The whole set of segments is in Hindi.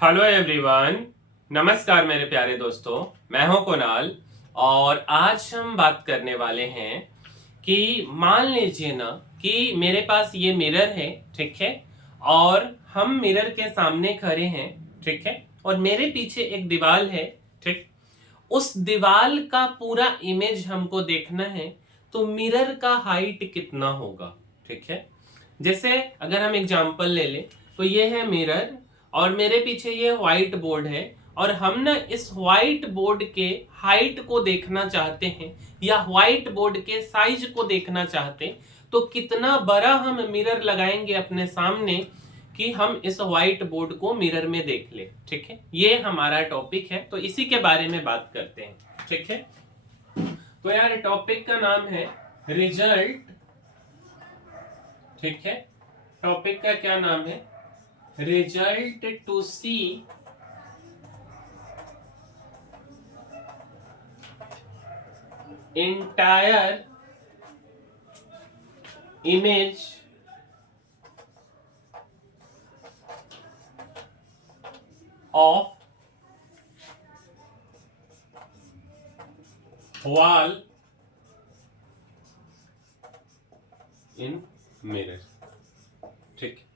हेलो एवरीवन, नमस्कार मेरे प्यारे दोस्तों। मैं हूं कुणाल और आज हम बात करने वाले हैं कि मान लीजिए ना कि मेरे पास ये मिरर है, ठीक है। और हम मिरर के सामने खड़े हैं, ठीक है। और मेरे पीछे एक दीवार है, ठीक। उस दीवार का पूरा इमेज हमको देखना है, तो मिरर का हाइट कितना होगा, ठीक है। जैसे अगर हम एग्जांपल ले लें तो ये है मिरर और मेरे पीछे ये व्हाइट बोर्ड है और हम ना इस व्हाइट बोर्ड के हाइट को देखना चाहते हैं या व्हाइट बोर्ड के साइज को देखना चाहते हैं, तो कितना बड़ा हम मिरर लगाएंगे अपने सामने कि हम इस व्हाइट बोर्ड को मिरर में देख ले, ठीक है। ये हमारा टॉपिक है, तो इसी के बारे में बात करते हैं, ठीक है। तो यार टॉपिक का नाम है रिजल्ट, ठीक है। टॉपिक का क्या नाम है? Result to see entire image of wall in mirror, ठीक।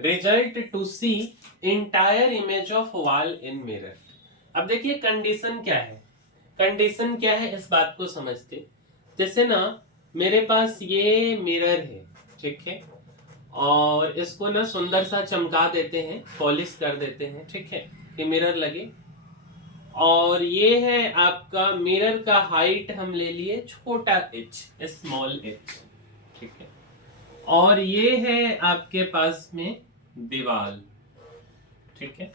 Result to see entire image of wall in mirror. अब देखिए कंडीशन क्या है, कंडीशन क्या है इस बात को समझते। जैसे ना मेरे पास ये मिरर है, ठीक है। और इसको ना सुंदर सा चमका देते हैं, पॉलिश कर देते हैं, ठीक है, कि मिरर लगे। और ये है आपका मिरर का हाइट, हम ले लिए छोटा h, स्मॉल h, ठीक है। और ये है आपके पास में दीवाल, ठीक है,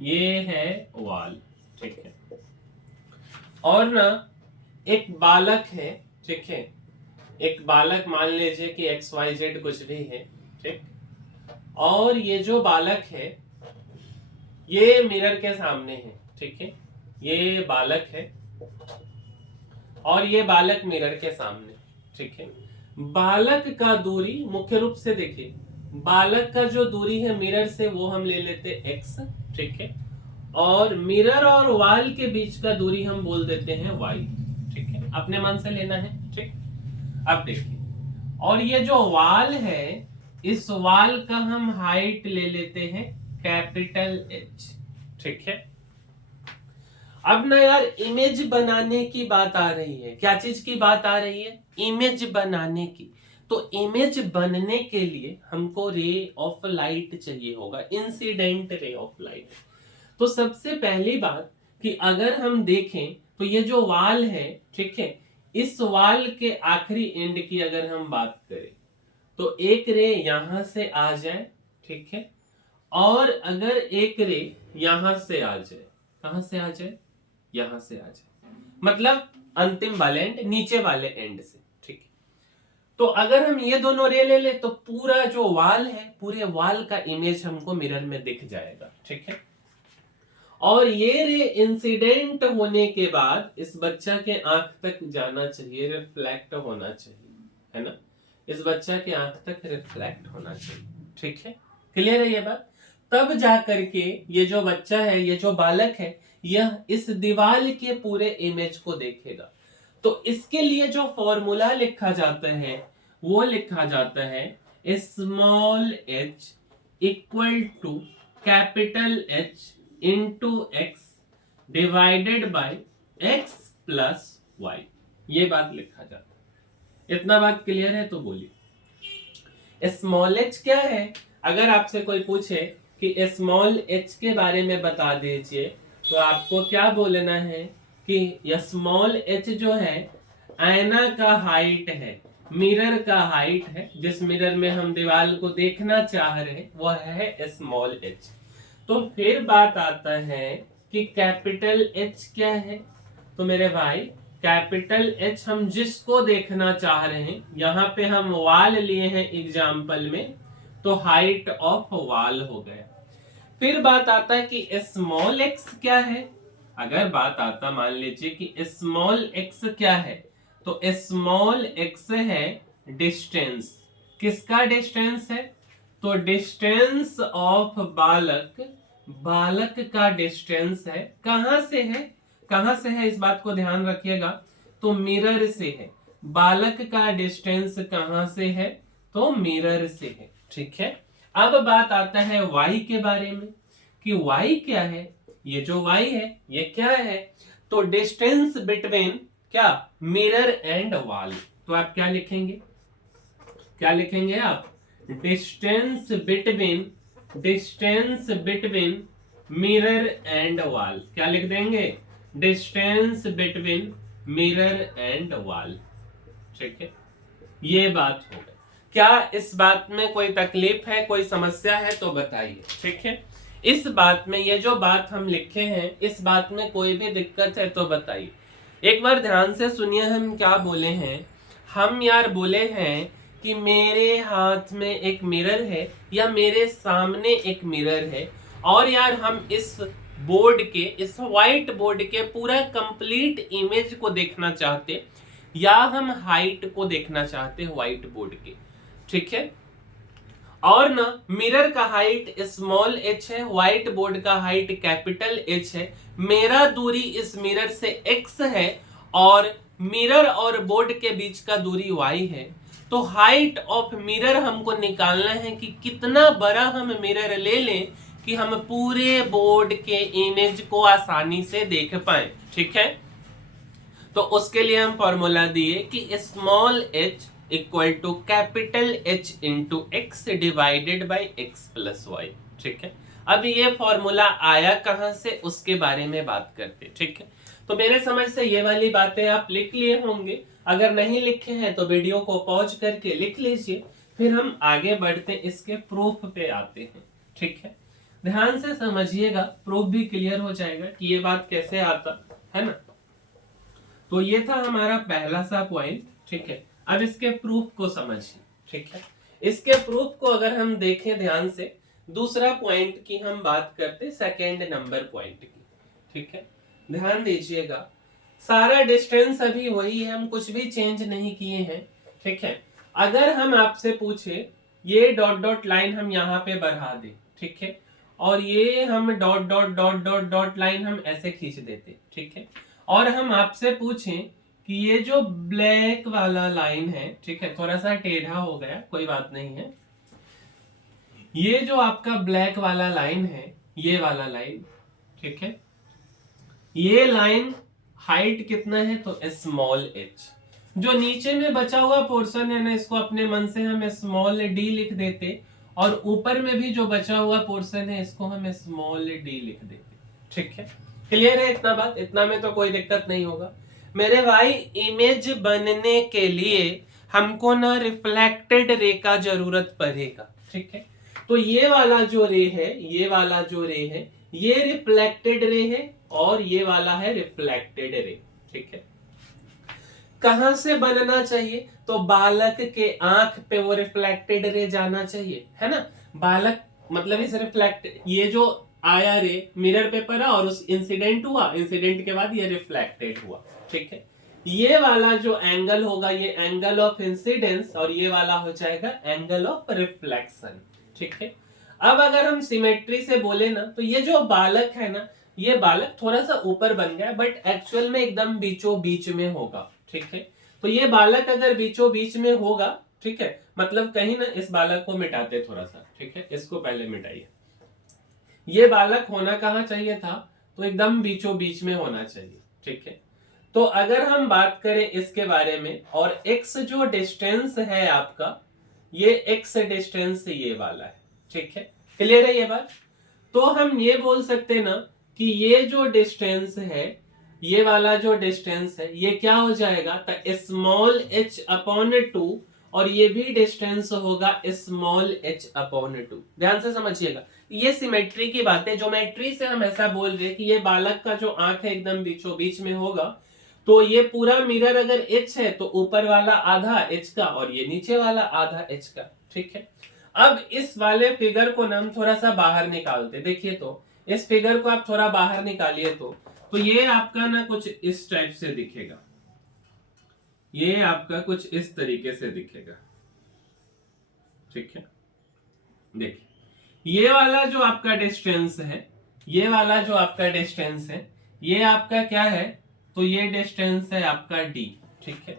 ये है वॉल, ठीक है। और ना एक बालक है, ठीक है, एक बालक मान लीजिए कि XYZ कुछ भी है, ठीक। और ये जो बालक है ये मिरर के सामने है, ठीक है, ये बालक है और ये बालक मिरर के सामने, ठीक है। बालक का दूरी मुख्य रूप से देखिए, बालक का जो दूरी है मिरर से वो हम ले लेते x, ठीक है। और मिरर और वॉल के बीच का दूरी हम बोल देते हैं y, ठीक है, अपने मन से लेना है, ठीक। अब देखिए, और ये जो वॉल है इस वॉल का हम हाइट ले लेते हैं कैपिटल H, ठीक है। अब ना यार इमेज बनाने की बात आ रही है। क्या चीज की बात आ रही है? इमेज बनाने की। तो इमेज बनने के लिए हमको रे ऑफ लाइट चाहिए होगा, इंसिडेंट रे ऑफ लाइट। तो सबसे पहली बात कि अगर हम देखें तो ये जो वाल है, ठीक है, इस वाल के आखिरी एंड की अगर हम बात करें तो एक रे यहां से आ जाए, ठीक है। और अगर एक रे यहां से आ जाए, कहां से आ जाए? यहां से आ जाए, मतलब अंतिम वाले एंड, नीचे वाले एंड से, ठीक है। तो अगर हम ये दोनों रे ले ले तो पूरा जो वाल है, पूरे वाल का इमेज हमको मिरर में दिख जाएगा, ठीक है। और ये रे इंसिडेंट होने के बाद इस बच्चा के आंख तक जाना चाहिए, रिफ्लेक्ट होना चाहिए, है ना। इस बच्चा के आंख तक रिफ्लेक्ट होना चाहिए, ठीक है। क्लियर है ये बात? तब जा करके ये जो बच्चा है, ये जो बालक है, यह इस दीवार के पूरे इमेज को देखेगा। तो इसके लिए जो फॉर्मूला लिखा जाता है वो लिखा जाता है small h equal to capital H into x divided by x plus y। ये बात लिखा जाता है। इतना बात क्लियर है? तो बोलिए स्मॉल h क्या है। अगर आपसे कोई पूछे कि स्मॉल h के बारे में बता दीजिए तो आपको क्या बोलना है कि यह स्मॉल h जो है आईना का हाइट है, मिरर का हाइट है, जिस मिरर में हम दीवार को देखना चाह रहे हैं वह है स्मॉल h। तो फिर बात आता है कि कैपिटल H क्या है। तो मेरे भाई कैपिटल H हम जिसको देखना चाह रहे हैं, यहाँ पे हम वाल लिए हैं एग्जाम्पल में, तो हाइट ऑफ वाल हो गया। फिर बात आता है कि स्मॉल x क्या है। अगर बात आता मान लीजिए कि स्मॉल x क्या है, तो स्मॉल x है डिस्टेंस। किसका डिस्टेंस है? तो डिस्टेंस ऑफ बालक, बालक का डिस्टेंस है, कहां से है, कहां से है इस बात को ध्यान रखिएगा, तो मिरर से है। बालक का डिस्टेंस कहां से है, तो मिरर से है। ठीक है, अब बात आता है y के बारे में कि y क्या है। ये जो y है ये क्या है, तो डिस्टेंस बिटवीन क्या, मिरर एंड वॉल। तो आप क्या लिखेंगे, क्या लिखेंगे आप, distance between, distance between mirror and wall. क्या लिख देंगे, distance between mirror and wall. ठीक है, ये बात हो गई। क्या इस बात में कोई तकलीफ है, कोई समस्या है तो बताइए। ठीक है, इस बात में, ये जो बात हम लिखे हैं इस बात में कोई भी दिक्कत है तो बताइए। एक बार ध्यान से सुनिए, हम क्या बोले हैं, हम यार बोले हैं कि मेरे हाथ में एक मिरर है या मेरे सामने एक मिरर है, और यार हम इस बोर्ड के, इस व्हाइट बोर्ड के पूरा कंप्लीट इमेज को देखना चाहते, या हम हाइट को देखना चाहते हैं व्हाइट बोर्ड के। ठीक है, और ना मिरर का हाइट स्मॉल h है, व्हाइट बोर्ड का हाइट कैपिटल H है, मेरा दूरी इस मिरर से x है और मिरर और बोर्ड के बीच का दूरी y है। तो हाइट ऑफ मिरर हमको निकालना है कि कितना बड़ा हम मिरर ले लें कि हम पूरे बोर्ड के इमेज को आसानी से देख पाए। ठीक है, तो उसके लिए हम फॉर्मूला दिए कि small h equal to capital H into x divided by x plus y. ठीक है, अब ये फॉर्मूला आया कहां से उसके बारे में बात करते। ठीक है, तो मेरे समझ से ये वाली बातें आप लिख लिए होंगे, अगर नहीं लिखे हैं तो वीडियो को पॉज करके लिख लीजिए, फिर हम आगे बढ़ते इसके प्रूफ पे आते हैं। ठीक है, ध्यान से समझिएगा, प्रूफ भी क्लियर हो जाएगा कि ये बात कैसे आता है ना। तो ये था हमारा पहला सा पॉइंट। ठीक है, अब इसके प्रूफ को समझिए। ठीक है, इसके प्रूफ को अगर हम देखें ध्यान से, दूसरा पॉइंट की हम बात करते, सेकेंड नंबर पॉइंट की। ठीक है, ध्यान दीजिएगा, सारा डिस्टेंस अभी वही है, हम कुछ भी चेंज नहीं किए हैं। ठीक है, अगर हम आपसे पूछे ये डॉट डॉट लाइन हम यहाँ पे बढ़ा दें, ठीक है, और ये हम dot dot dot dot dot line हम ऐसे खींच देते। ठीक है, और हम आपसे पूछें कि ये जो ब्लैक वाला लाइन है, ठीक है, थोड़ा सा टेढ़ा हो गया, कोई बात नहीं है, ये जो आपका ब्लैक वाला लाइन है, ये वाला लाइन, ठीक है, ये लाइन हाइट कितना है, तो स्मॉल h। जो नीचे में बचा हुआ पोर्शन है ना, इसको अपने मन से हम स्मॉल d लिख देते, और ऊपर में भी जो बचा हुआ पोर्शन है इसको हम स्मॉल d लिख देते। ठीक है, क्लियर है इतना बात, इतना में तो कोई दिक्कत नहीं होगा मेरे भाई। इमेज बनने के लिए हमको ना रिफ्लेक्टेड रे का जरूरत पड़ेगा। ठीक है, तो ये वाला जो रे है, ये वाला जो रे है, ये रिफ्लेक्टेड रे है और ये वाला है रिफ्लेक्टेड रे। ठीक है, कहां से बनना चाहिए, तो बालक के आंख पे वो रिफ्लेक्टेड रे जाना चाहिए, है ना। बालक मतलब इस रिफ्लेक्ट, ये जो आया रे मिरर पे पड़ा और उस इंसिडेंट हुआ, इंसिडेंट के बाद ये रिफ्लेक्टेड हुआ। ठीक है, ये वाला जो एंगल होगा ये एंगल ऑफ इंसिडेंस, और ये वाला हो जाएगा एंगल ऑफ रिफ्लेक्शन। ठीक है, अब अगर हम सिमेट्री से बोले ना, तो ये जो बालक है ना, ये बालक थोड़ा सा ऊपर बन गया, बट एक्चुअल में एकदम बीचों बीच में होगा। ठीक है, तो ये बालक अगर बीचों बीच में होगा, ठीक है, मतलब कहीं ना इस बालक को मिटाते थोड़ा सा। ठीक है, इसको पहले मिटाइए, ये बालक होना कहां चाहिए था, तो एकदम बीचों बीच में होना चाहिए। ठीक है, तो अगर हम बात करें इसके बारे में, और x जो डिस्टेंस है आपका, ये x डिस्टेंस ये वाला है। ठीक है, क्लियर है ये बात। तो हम ये बोल सकते ना कि ये जो डिस्टेंस है, ये वाला जो डिस्टेंस है, ये क्या हो जाएगा, स्मॉल h अपॉन 2, और ये भी डिस्टेंस होगा स्मॉल h अपॉन 2। ध्यान से समझिएगा, ये सिमेट्री की बात है। ज्योमेट्री से हम ऐसा बोल रहे हैं कि ये बालक का जो आंख है एकदम बीचों बीच में होगा, तो ये पूरा मिरर अगर h है तो ऊपर वाला आधा h का और ये नीचे वाला आधा h का। ठीक है, अब इस वाले फिगर को ना हम थोड़ा सा बाहर निकालते, देखिए तो इस फिगर को आप थोड़ा बाहर निकालिए तो ये आपका ना कुछ इस टाइप से दिखेगा, ये आपका कुछ इस तरीके से दिखेगा। ठीक है, देखिए ये वाला जो आपका डिस्टेंस है, ये वाला जो आपका डिस्टेंस है, ये आपका क्या है, तो ये डिस्टेंस है आपका d, ठीक है।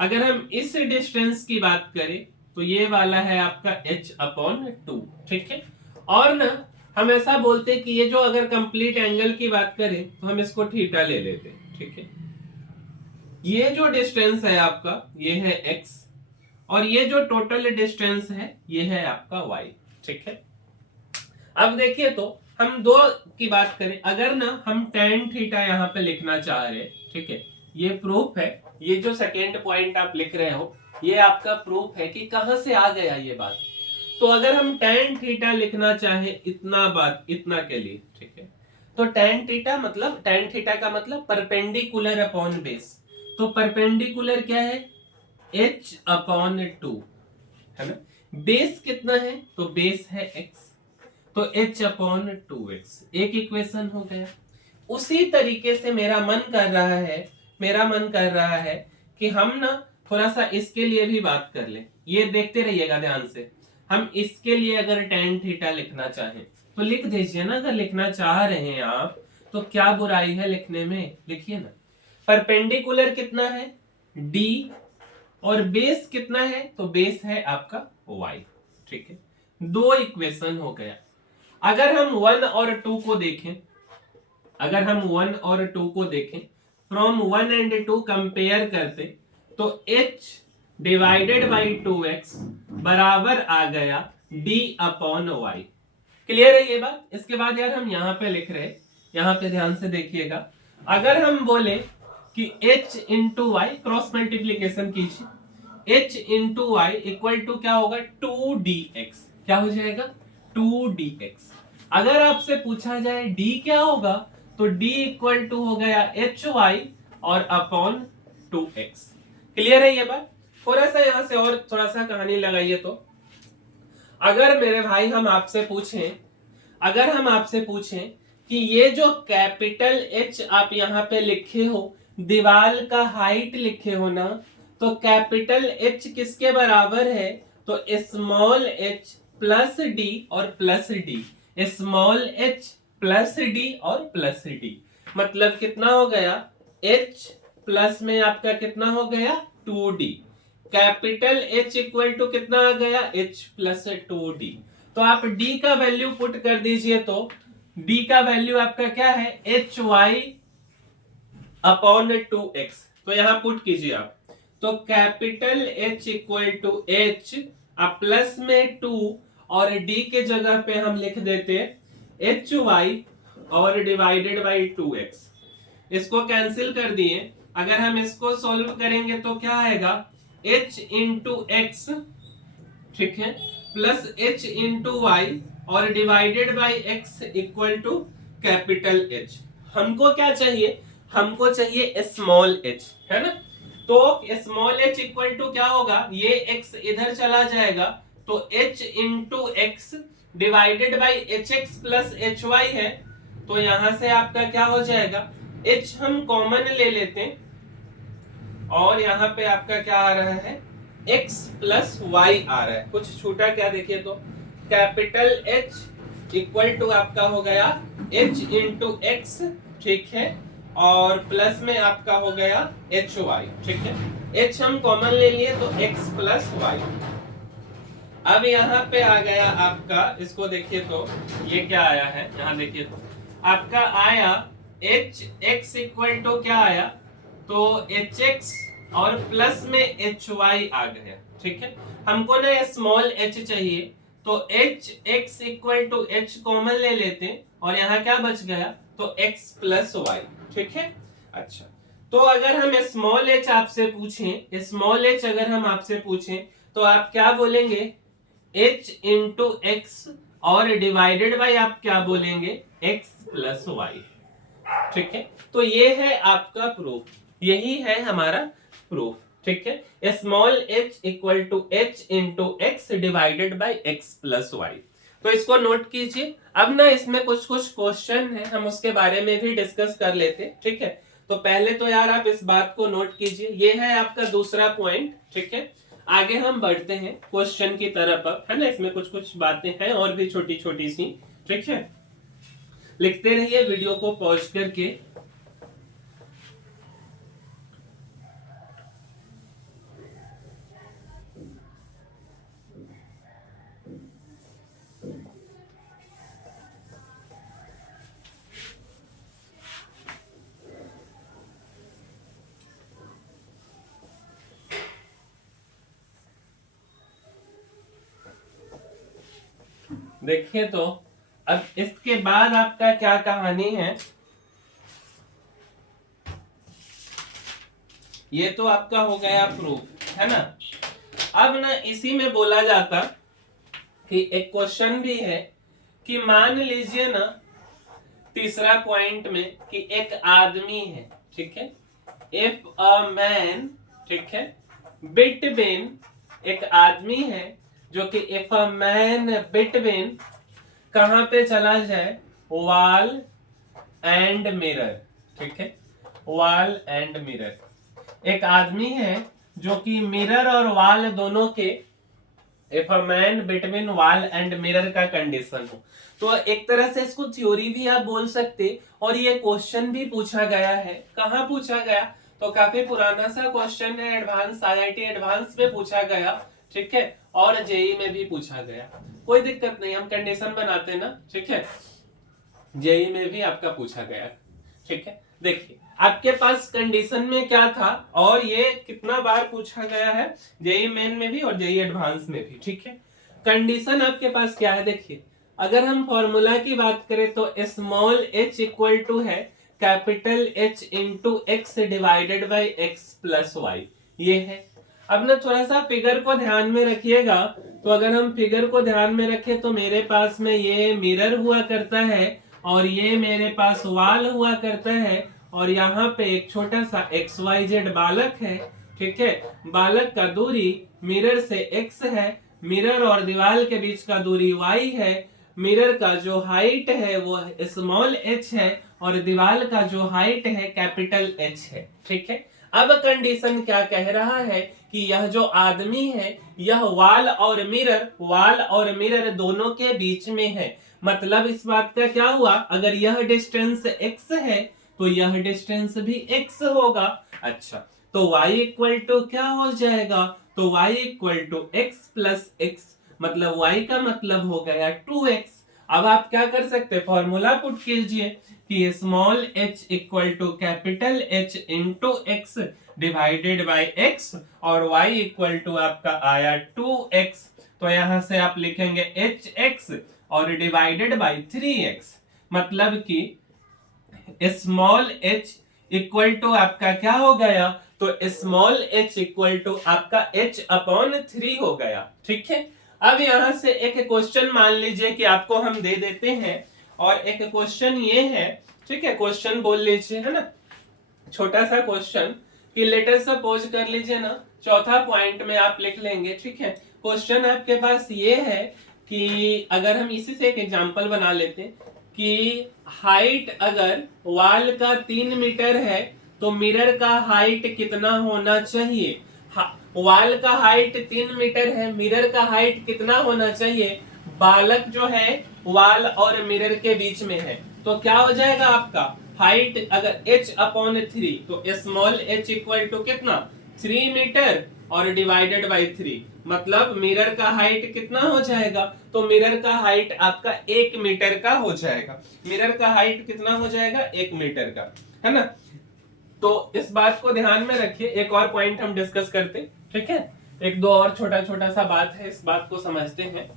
अगर हम इस डिस्टेंस की बात करें तो ये वाला है आपका h/2, ठीक है। और ना हम ऐसा बोलते कि ये जो अगर कंप्लीट एंगल की बात करें तो हम इसको थीटा ले लेते, ठीक है। ये जो डिस्टेंस है आपका ये है x, और ये जो टोटल डिस्टेंस है ये है आपका y, ठीक है। अब देखिए तो हम दो की बात करें, अगर ना हम tan थीटा यहाँ पे लिखना चाह रहे हैं, ठीक है, ये प्रूफ है, ये जो सेकेंड पॉइंट आप लिख रहे हो ये आपका प्रूफ है कि कहां से आ गया ये बात। तो अगर हम tan थीटा लिखना चाहे इतना के लिए, ठीक है, तो tan थीटा का मतलब परपेंडिकुलर अपॉन बेस। तो परपेंडिकुलर क्या है, h/2 है ना। बेस कितना है, तो बेस है x, तो h/2x, एक इक्वेशन हो गया। उसी तरीके से मेरा मन कर रहा है कि हम ना थोड़ा सा इसके लिए भी बात कर लें। ये देखते रहिएगा ध्यान से। हम इसके लिए अगर tan थीटा लिखना चाहें तो लिख दीजिए ना, अगर लिखना चाह रहे हैं आप तो क्या बुराई है लिखने में, लिखिए ना। परपेंडिकुलर कितना है d, और बेस कितना है, तो बेस है आपका y, ठीक है। दो इक्वेशन हो गया। अगर हम 1 और 2 को देखें, फ्रॉम 1 एंड 2 कंपेयर करते तो h डिवाइडेड बाई 2x बराबर आ गया d/y। क्लियर है ये बात। इसके बाद यार हम यहाँ पे लिख रहे, यहाँ पे ध्यान से देखिएगा। अगर हम बोले कि h into y, cross multiplication कीजिए, h into y equal to क्या होगा, 2dx। क्या हो जाएगा, 2dx। अगर आपसे पूछा जाए d क्या होगा, तो d इक्वल टू हो गया hy और अपॉन 2x। क्लियर है ये बात। थोड़ा सा यहां से और थोड़ा सा कहानी लगाइए तो अगर मेरे भाई हम आपसे पूछें कि ये जो कैपिटल H आप यहाँ पे लिखे हो, दीवार का हाइट लिखे हो ना, तो कैपिटल H किसके बराबर है, तो स्मॉल h प्लस डी और plus D, small h plus D और प्लस डी। मतलब कितना हो गया, h प्लस में आपका कितना हो गया 2d, capital H equal to कितना आ गया, h प्लस 2d। तो आप d का वैल्यू पुट कर दीजिए, तो d का वैल्यू आपका क्या है, hy अपॉन 2x। तो यहां पुट कीजिए आप, तो capital H equal to h plus में 2 और d के जगह पे हम लिख देते hy और डिवाइडेड बाई 2x। इसको कैंसिल कर दिए, अगर हम इसको सॉल्व करेंगे तो क्या आएगा, h इंटू एक्स, ठीक है, प्लस h इंटू वाई और divided by x equal to capital H। हमको क्या चाहिए, हमको चाहिए स्मॉल h, है ना। तो स्मॉल h इक्वल टू क्या होगा, ये x इधर चला जाएगा तो h into x divided by hx plus hy है। तो यहां से आपका क्या हो जाएगा, h हम कॉमन ले लेते हैं और यहाँ पे आपका क्या आ रहा है, x प्लस वाई आ रहा है। कुछ छूटा क्या, देखिए तो कैपिटल H इक्वल टू आपका हो गया h इंटू एक्स, ठीक है, और प्लस में आपका हो गया hy, ठीक है। h हम कॉमन ले लिए तो x प्लस वाई। अब यहाँ पे आ गया आपका, इसको देखिए तो ये क्या आया है, यहाँ देखिए तो आपका आया hx इक्वल टू क्या आया, तो hx और प्लस में hy आ गया, ठीक है। हमको ना स्मॉल h चाहिए तो hx equal to h common ले लेते हैं और यहाँ क्या बच गया, तो x प्लस वाई, ठीक है। अच्छा, तो अगर हम स्मॉल h आपसे पूछें, स्मॉल h अगर हम आपसे पूछें तो आप क्या बोलेंगे, h इंटू एक्स और डिवाइडेड बाई आप क्या बोलेंगे, x प्लस वाई, ठीक है। तो ये है आपका प्रूफ, यही है हमारा प्रूफ, ठीक है। Small h equal to h into x divided by x plus y. तो इसको नोट कीजिए। अब ना इसमें कुछ क्वेश्चन है, हम उसके बारे में भी डिस्कस कर लेते, ठीक है। तो पहले तो यार आप इस बात को नोट कीजिए, ये है आपका दूसरा पॉइंट, ठीक है। आगे हम बढ़ते हैं क्वेश्चन की तरफ अब, है ना। इसमें कुछ कुछ बातें हैं और भी छोटी छोटी सी, ठीक है। लिखते रहिए वीडियो को पॉज करके। देखिए तो अब इसके बाद आपका क्या कहानी है, ये तो आपका हो गया प्रूफ, है ना। अब ना इसी में बोला जाता कि एक क्वेश्चन भी है कि मान लीजिए ना तीसरा पॉइंट में कि एक आदमी है, ठीक है, इफ अ मैन, ठीक है, बिटवीन, एक आदमी है जो कि इफ अ मैन बिटवीन कहां पे चला जाए, वॉल एंड मिरर, ठीक है, वॉल एंड मिरर। एक आदमी है जो कि मिरर और वॉल दोनों के, if a man between wall and mirror का कंडीशन हो, तो एक तरह से इसको थ्योरी भी आप बोल सकते, और ये क्वेश्चन भी पूछा गया है। कहाँ पूछा गया, तो काफी पुराना सा क्वेश्चन है, एडवांस आईआईटी एडवांस में पूछा गया, ठीक है, और जेई में भी पूछा गया। कोई दिक्कत नहीं, हम कंडीशन बनाते ना, ठीक है। जेई में भी आपका पूछा गया, ठीक है। देखिए आपके पास कंडीशन में क्या था, और ये कितना बार पूछा गया है, जेई मेन में भी और जेई एडवांस में भी, ठीक है। कंडीशन आपके पास क्या है, देखिए अगर हम फॉर्मूला की बात करें तो स्मॉल h इक्वल टू है capital H into x divided by x plus y, ये है। अब ना थोड़ा सा फिगर को ध्यान में रखिएगा, तो अगर हम फिगर को ध्यान में रखें तो मेरे पास में ये मिरर हुआ करता है, और ये मेरे पास वाल हुआ करता है, और यहाँ पे एक छोटा सा XYZ बालक है, ठीक है। बालक का दूरी मिरर से x है, मिरर और दीवार के बीच का दूरी y है, मिरर का जो हाइट है वो स्मॉल h है, और दीवार का जो हाइट है कैपिटल H है, ठीक है। अब कंडीशन क्या कह रहा है कि यह जो आदमी है यह वाल और मिरर दोनों के बीच में है। मतलब इस बात का क्या हुआ, अगर यह डिस्टेंस x है तो यह डिस्टेंस भी x होगा। अच्छा, तो y इक्वल टू क्या हो जाएगा, तो y equal to x plus x, मतलब y का मतलब हो गया 2x। अब आप क्या कर सकते, फॉर्मूला पुट कीजिए कि small h equal to capital H into x divided by x, और y इक्वल टू आपका आया 2x, तो यहां से आप लिखेंगे hx और डिवाइडेड बाई 3x, मतलब कि स्मॉल h इक्वल टू आपका क्या हो गया, तो स्मॉल h इक्वल टू आपका h अपॉन 3 हो गया, ठीक है। अब यहां से एक क्वेश्चन मान लीजिए कि आपको हम दे देते हैं, और एक क्वेश्चन ये है, ठीक है, क्वेश्चन बोल लीजिए, है ना, छोटा सा क्वेश्चन कि लेटर सपोज कर लीजिए ना, चौथा पॉइंट में आप लिख लेंगे, ठीक है। क्वेश्चन आपके पास ये है कि अगर हम इसी से एक एग्जांपल बना लेते कि हाइट अगर वॉल का 3 मीटर है तो मिरर का हाइट कितना होना चाहिए। वॉल का हाइट 3 मीटर है, मिरर का हाइट कितना होना चाहिए, बालक जो है वॉल और मिरर के बीच में है, तो क्या हो जाएगा आपका हाइट अगर h अपॉन 3, तो स्मॉल h इक्वल टू कितना 3 मीटर और डिवाइडेड बाई 3, मतलब मिरर का हाइट कितना हो जाएगा, तो मिरर का हाइट आपका 1 मीटर का हो जाएगा। मिरर का हाइट कितना हो जाएगा, 1 मीटर का, है ना। तो इस बात को ध्यान में रखिए, एक और पॉइंट हम डिस्कस करते, ठीक है। एक दो और छोटा छोटा सा बात है, इस बात को समझते हैं।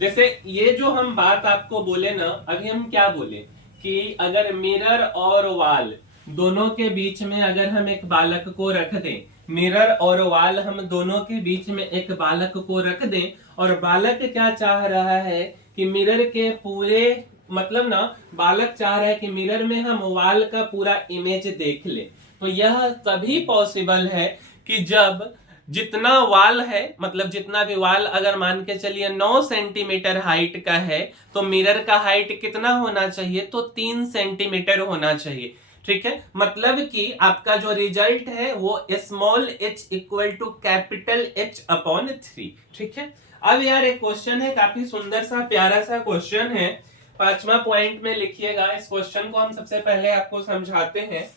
जैसे ये जो हम बात आपको बोले ना, अभी हम क्या बोले कि अगर मिरर और वॉल दोनों के बीच में अगर हम एक बालक को रख दें, मिरर और वॉल हम दोनों के बीच में एक बालक को रख दें, और बालक क्या चाह रहा है कि मिरर के पूरे, मतलब ना बालक चाह रहा है कि मिरर में हम वॉल का पूरा इमेज देख ले, तो यह तभी पॉसिबल है कि जब जितना वाल है, मतलब जितना भी वाल अगर मान के चलिए 9 सेंटीमीटर हाइट का है, तो मिरर का हाइट कितना होना चाहिए, तो 3 सेंटीमीटर होना चाहिए। ठीक है, मतलब कि आपका जो रिजल्ट है वो small h equal to capital H upon 3। ठीक है, अब यार एक क्वेश्चन है, काफी सुंदर सा प्यारा सा क्वेश्चन है, 5वां पॉइंट में लिखिएगा। इस क्वेश्चन को हम सबसे पहले आपको समझाते हैं।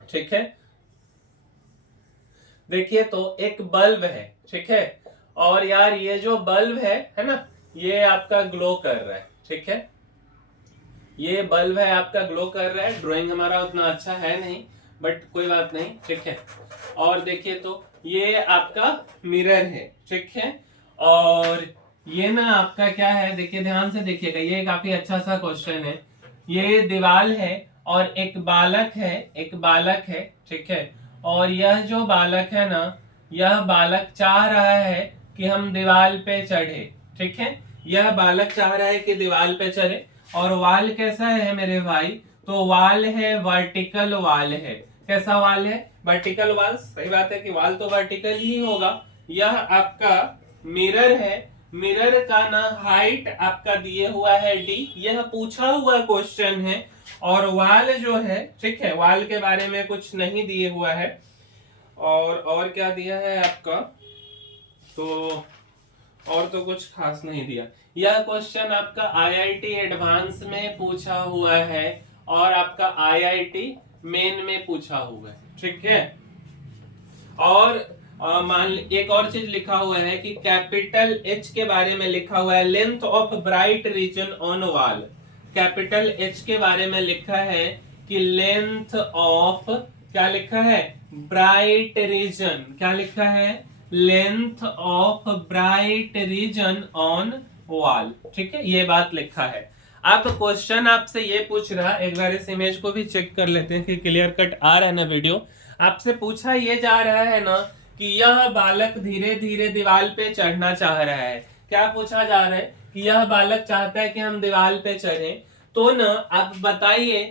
ठीक है, देखिए तो एक बल्ब है, ठीक है, और यार ये जो बल्ब है ना, ये आपका ग्लो कर रहा है। ठीक है, ये बल्ब है आपका ग्लो कर रहा है। ड्राइंग हमारा उतना अच्छा है नहीं, बट कोई बात नहीं। ठीक है, और देखिए तो ये आपका मिरर है। ठीक है, और ये ना आपका क्या है, देखिए ध्यान से देखिएगा, ये काफी अच्छा सा क्वेश्चन है। ये दीवार है और एक बालक है, एक बालक है। ठीक है, और यह जो बालक है ना, यह बालक चाह रहा है कि हम दीवार पे चढ़े। ठीक है, यह बालक चाह रहा है कि दीवार पे चढ़े, और वाल कैसा है मेरे भाई, तो वाल है वर्टिकल वाल है। कैसा वाल है, वर्टिकल वाल। सही बात है कि वाल तो वर्टिकल ही होगा। यह आपका मिरर है, मिरर का ना हाइट आपका दिए हुआ है d, यह पूछा हुआ क्वेश्चन है। और वाल जो है, ठीक है, वाल के बारे में कुछ नहीं दिए हुआ है। और क्या दिया है आपका, तो और तो कुछ खास नहीं दिया। यह क्वेश्चन आपका आईआईटी एडवांस में पूछा हुआ है और आपका आईआईटी मेन में पूछा हुआ है। ठीक है, और मान एक और चीज लिखा हुआ है कि कैपिटल H के बारे में लिखा हुआ है, length of bright region on wall. Capital H के बारे में लिखा है कि लेंथ ऑफ, क्या लिखा है, ब्राइट रीजन। क्या लिखा है, length of bright region on wall. ठीक है, ये बात लिखा है। अब क्वेश्चन आपसे ये पूछ रहा, एक बार इस इमेज को भी चेक कर लेते हैं कि क्लियर कट आ रहा है ना वीडियो। आपसे पूछा ये जा रहा है ना कि यह बालक धीरे धीरे दीवार पे चढ़ना चाह रहा है। क्या पूछा जा रहा है कि यह बालक चाहता है कि हम दीवार पे चढ़ें। तो ना आप बताइए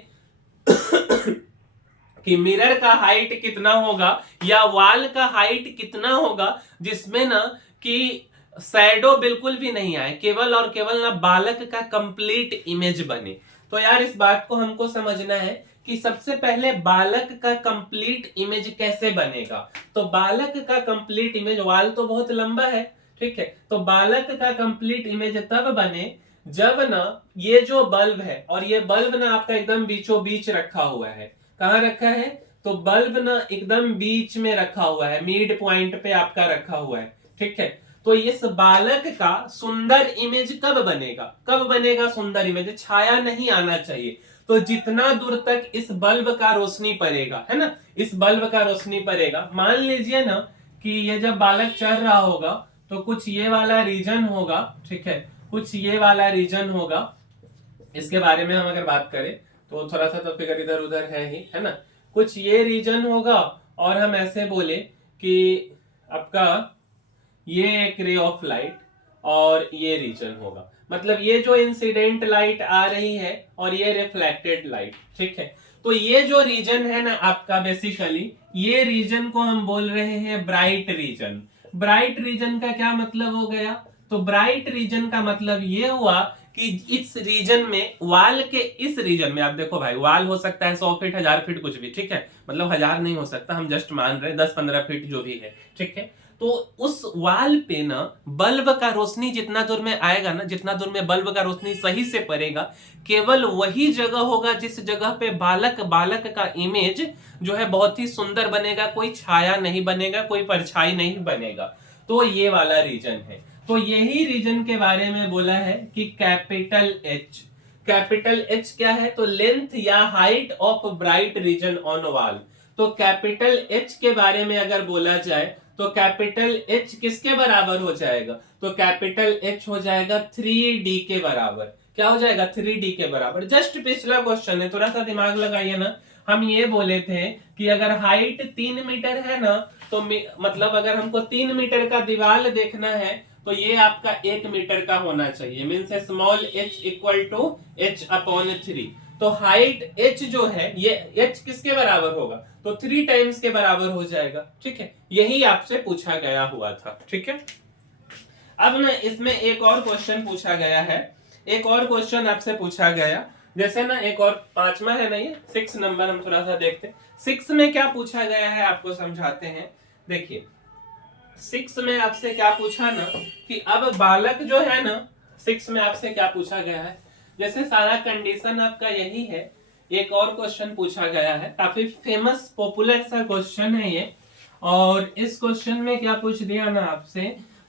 कि मिरर का हाइट कितना होगा या वॉल का हाइट कितना होगा जिसमें ना कि शैडो बिल्कुल भी नहीं आए, केवल और केवल ना बालक का कंप्लीट इमेज बने। तो यार इस बात को हमको समझना है कि सबसे पहले बालक का कंप्लीट इमेज कैसे बनेगा। तो बालक का कंप्लीट इमेज, वाल तो बहुत लंबा है, ठीक है, तो बालक का कंप्लीट इमेज तब बने जब ना ये जो बल्ब है, और ये बल्ब ना आपका एकदम बीचों बीच रखा हुआ है। कहां रखा है, तो बल्ब ना एकदम बीच में रखा हुआ है, मिड पॉइंट पे आपका रखा हुआ है। ठीक है, तो इस बालक का सुंदर इमेज कब बनेगा, कब बनेगा सुंदर इमेज, छाया नहीं आना चाहिए। तो जितना दूर तक इस बल्ब का रोशनी पड़ेगा, है ना, इस बल्ब का रोशनी पड़ेगा, मान लीजिए ना कि ये जब बालक चढ़ रहा होगा तो कुछ ये वाला रीजन होगा। ठीक है, कुछ ये वाला रीजन होगा। इसके बारे में हम अगर बात करें तो थोड़ा सा तो फिगर इधर उधर है ही, है ना, कुछ ये रीजन होगा। और हम ऐसे बोले कि आपका ये एक रे ऑफ लाइट और ये रीजन होगा, मतलब ये जो इंसिडेंट लाइट आ रही है और ये रिफ्लेक्टेड लाइट। ठीक है, तो ये जो रीजन है ना आपका, बेसिकली ये रीजन को हम बोल रहे हैं ब्राइट रीजन। ब्राइट रीजन का क्या मतलब हो गया, तो ब्राइट रीजन का मतलब ये हुआ कि इस रीजन में, वाल के इस रीजन में, आप देखो भाई वाल हो सकता है 100 फीट, 1000 फीट, कुछ भी, ठीक है, मतलब 1000 नहीं हो सकता, हम जस्ट मान रहे 10-15 फीट जो भी है। ठीक है, तो उस वाल पे ना बल्ब का रोशनी जितना दूर में आएगा ना, जितना दूर में बल्ब का रोशनी सही से पड़ेगा, केवल वही जगह होगा जिस जगह पे बालक का इमेज जो है बहुत ही सुंदर बनेगा, कोई छाया नहीं बनेगा, कोई परछाई नहीं बनेगा। तो ये वाला रीजन है। तो यही रीजन के बारे में बोला है कि कैपिटल H। कैपिटल H क्या है, तो लेंथ या height of bright region on wall. तो कैपिटल H के बारे में अगर बोला जाए तो कैपिटल H किसके बराबर हो जाएगा, तो कैपिटल H हो जाएगा 3D के बराबर। क्या हो जाएगा, 3D के बराबर। जस्ट पिछला क्वेश्चन है, थोड़ा सा दिमाग लगाइए ना। हम ये बोले थे कि अगर हाइट 3 मीटर है ना, तो मतलब अगर हमको 3 मीटर का दीवार देखना है तो ये आपका 1 मीटर का होना चाहिए, means small h equal to h upon 3। तो हाइट h जो है ये h किसके बराबर होगा, तो 3 टाइम्स के बराबर हो जाएगा। ठीक है, यही आपसे पूछा गया हुआ था। ठीक है, अब ना इसमें एक और क्वेश्चन पूछा गया है, एक और क्वेश्चन आपसे पूछा गया जैसे ना एक और 5वां है ना, ये 6 नंबर हम थोड़ा सा देखते हैं। 6 में क्या पूछा गया है आपको समझाते हैं। देखिए 6 में आपसे क्या पूछा ना कि अब बालक जो है ना, 6 में आपसे क्या पूछा गया है, जैसे सारा कंडीशन आपका यही है। एक और क्वेश्चन पूछा गया है, काफी फेमस पॉपुलर सा क्वेश्चन है ये। और इस क्वेश्चन में क्या पूछ दिया ना आपसे,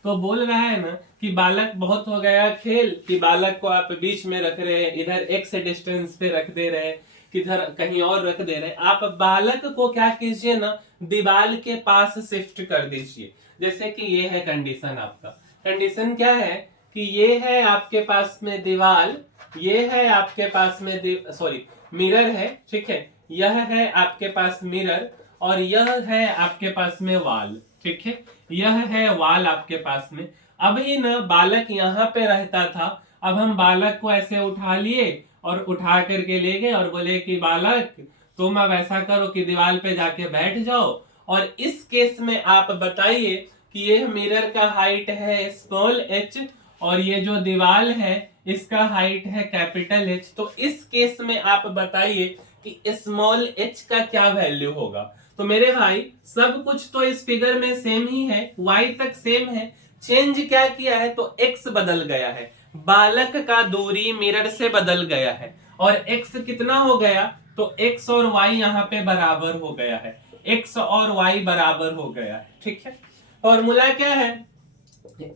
तो बोल रहा है ना कि बालक बहुत हो गया खेल, कि बालक को आप बीच में रख रहे हैं, इधर एक्स डिस्टेंस पे रख दे रहे हैं, किधर कहीं और रख दे रहे हैं। आप बालक को क्या कीजिए ना, दीवार के पास शिफ्ट कर दीजिए। जैसे कि ये है कंडीशन आपका। कंडीशन क्या है कि ये है आपके पास में दीवार, ये है आपके पास में सॉरी मिरर है, ठीक है, यह है आपके पास मिरर, और यह है आपके पास में वाल, ठीक है, यह है वाल आपके पास में। अभी ना बालक यहाँ पे रहता था, अब हम बालक को ऐसे उठा लिए और उठा करके ले गए और बोले कि बालक तुम अब ऐसा करो कि दीवार पे जाके बैठ जाओ। और इस केस में आप बताइए कि ये मिरर का हाइट है स्मॉल एच, और ये जो दीवार है इसका हाइट है कैपिटल एच। तो इस केस में आप बताइए कि स्मॉल एच का क्या वैल्यू होगा। तो मेरे भाई सब कुछ तो इस फिगर में सेम ही है, y तक सेम है, चेंज क्या किया है तो x बदल गया है, बालक का दूरी मिरर से बदल गया है, और x कितना हो गया तो x और y यहाँ पे बराबर हो गया है, x और y बराबर हो गया है, ठीक है। फॉर्मूला क्या है,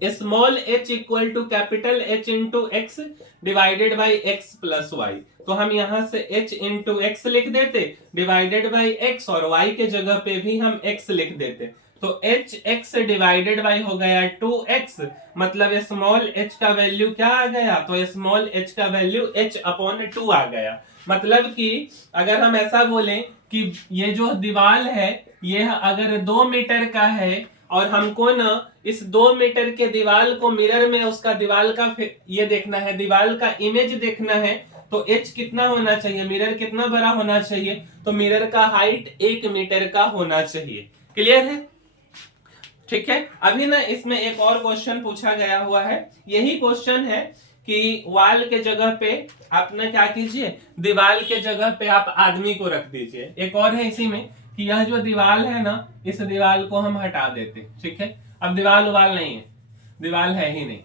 small h equal to capital H into x divided by x plus y. तो हम यहां से h इंटू एक्स लिख देते डिवाइडेड बाई x, और y के जगह पे भी हम x लिख देते। तो h x डिवाइडेड बाई हो गया 2x, मतलब स्मॉल h का वैल्यू क्या आ गया, तो स्मॉल h का वैल्यू h अपॉन 2 आ गया। मतलब कि अगर हम ऐसा बोलें कि ये जो दीवार है ये अगर 2 मीटर का है, और हमको ना इस 2 मीटर के दीवार को मिरर में उसका दीवार का ये देखना है, दीवार का इमेज देखना है, तो h कितना होना चाहिए, मिरर कितना बड़ा होना चाहिए, तो मिरर का हाइट 1 मीटर का होना चाहिए। क्लियर है, ठीक है। अभी ना इसमें एक और क्वेश्चन पूछा गया हुआ है, यही क्वेश्चन है कि वाल के जगह पे आप ना क्या कीजिए, दीवार के जगह पे आप आदमी को रख दीजिए। एक और है इसी में कि यह जो दीवार है ना, इस दीवार को हम हटा देते, ठीक है। अब दीवार उवाल नहीं है, दीवार है ही नहीं,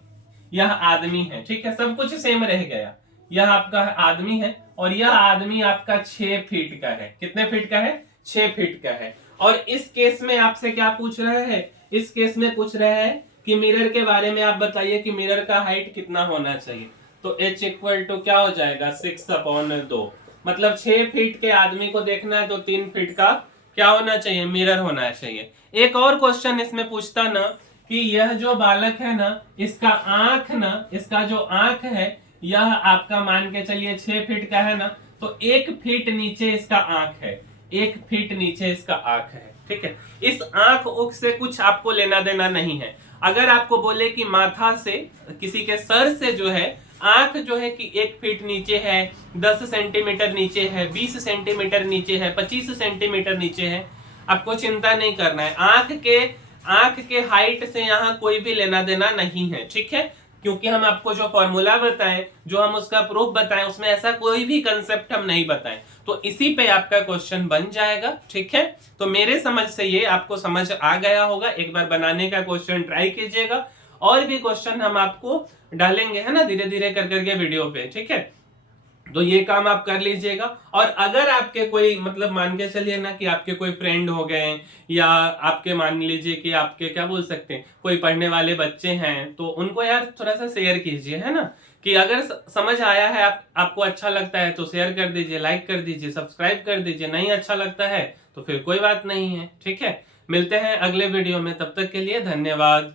यह आदमी है, ठीक है, सब कुछ सेम रह गया। यह आपका आदमी है, और यह आदमी आपका 6 फीट का है। कितने फीट का है, 6 फीट का है। और इस केस में आपसे क्या पूछ रहे हैं, इस केस में पूछ रहे हैं कि मिरर के बारे में आप बताइए कि मिरर का हाइट कितना होना चाहिए। तो h इक्वल टू क्या हो जाएगा 6/2, मतलब 6 फीट के आदमी को देखना है तो 3 फीट का क्या होना चाहिए, मिरर होना चाहिए। एक और क्वेश्चन इसमें पूछता ना कि यह जो बालक है ना, इसका आंख ना, इसका जो आंख है यह आपका मान के चलिए 6 फीट का है ना, तो 1 फीट नीचे इसका आंख है, 1 फीट नीचे इसका आंख है, ठीक है। इस आंख उख से कुछ आपको लेना देना नहीं है। अगर आपको बोले कि माथा से, किसी के सर से जो है आंख जो है कि 1 फीट नीचे है, 10 सेंटीमीटर नीचे है, 20 सेंटीमीटर नीचे है, 25 सेंटीमीटर नीचे है, आपको चिंता नहीं करना है। आंख के हाइट से यहाँ कोई भी लेना देना नहीं है, ठीक है, क्योंकि हम आपको जो फॉर्मूला बताएं, जो हम उसका प्रूफ बताएं, उसमें ऐसा कोई भी कंसेप्ट हम नहीं बताएं। तो इसी पे आपका क्वेश्चन बन जाएगा, ठीक है। तो मेरे समझ से ये आपको समझ आ गया होगा। एक बार बनाने का क्वेश्चन ट्राई कीजिएगा, और भी क्वेश्चन हम आपको डालेंगे, है ना, धीरे धीरे कर करके वीडियो पे, ठीक है। तो ये काम आप कर लीजिएगा। और अगर आपके कोई मतलब मान के चलिए ना कि आपके कोई फ्रेंड हो गए, या आपके मान लीजिए कि आपके क्या बोल सकते हैं कोई पढ़ने वाले बच्चे हैं, तो उनको यार थोड़ा सा शेयर कीजिए, है ना, कि अगर समझ आया है, आपको अच्छा लगता है तो शेयर कर दीजिए, लाइक कर दीजिए, सब्सक्राइब कर दीजिए। नहीं अच्छा लगता है तो फिर कोई बात नहीं है, ठीक है। मिलते हैं अगले वीडियो में, तब तक के लिए धन्यवाद।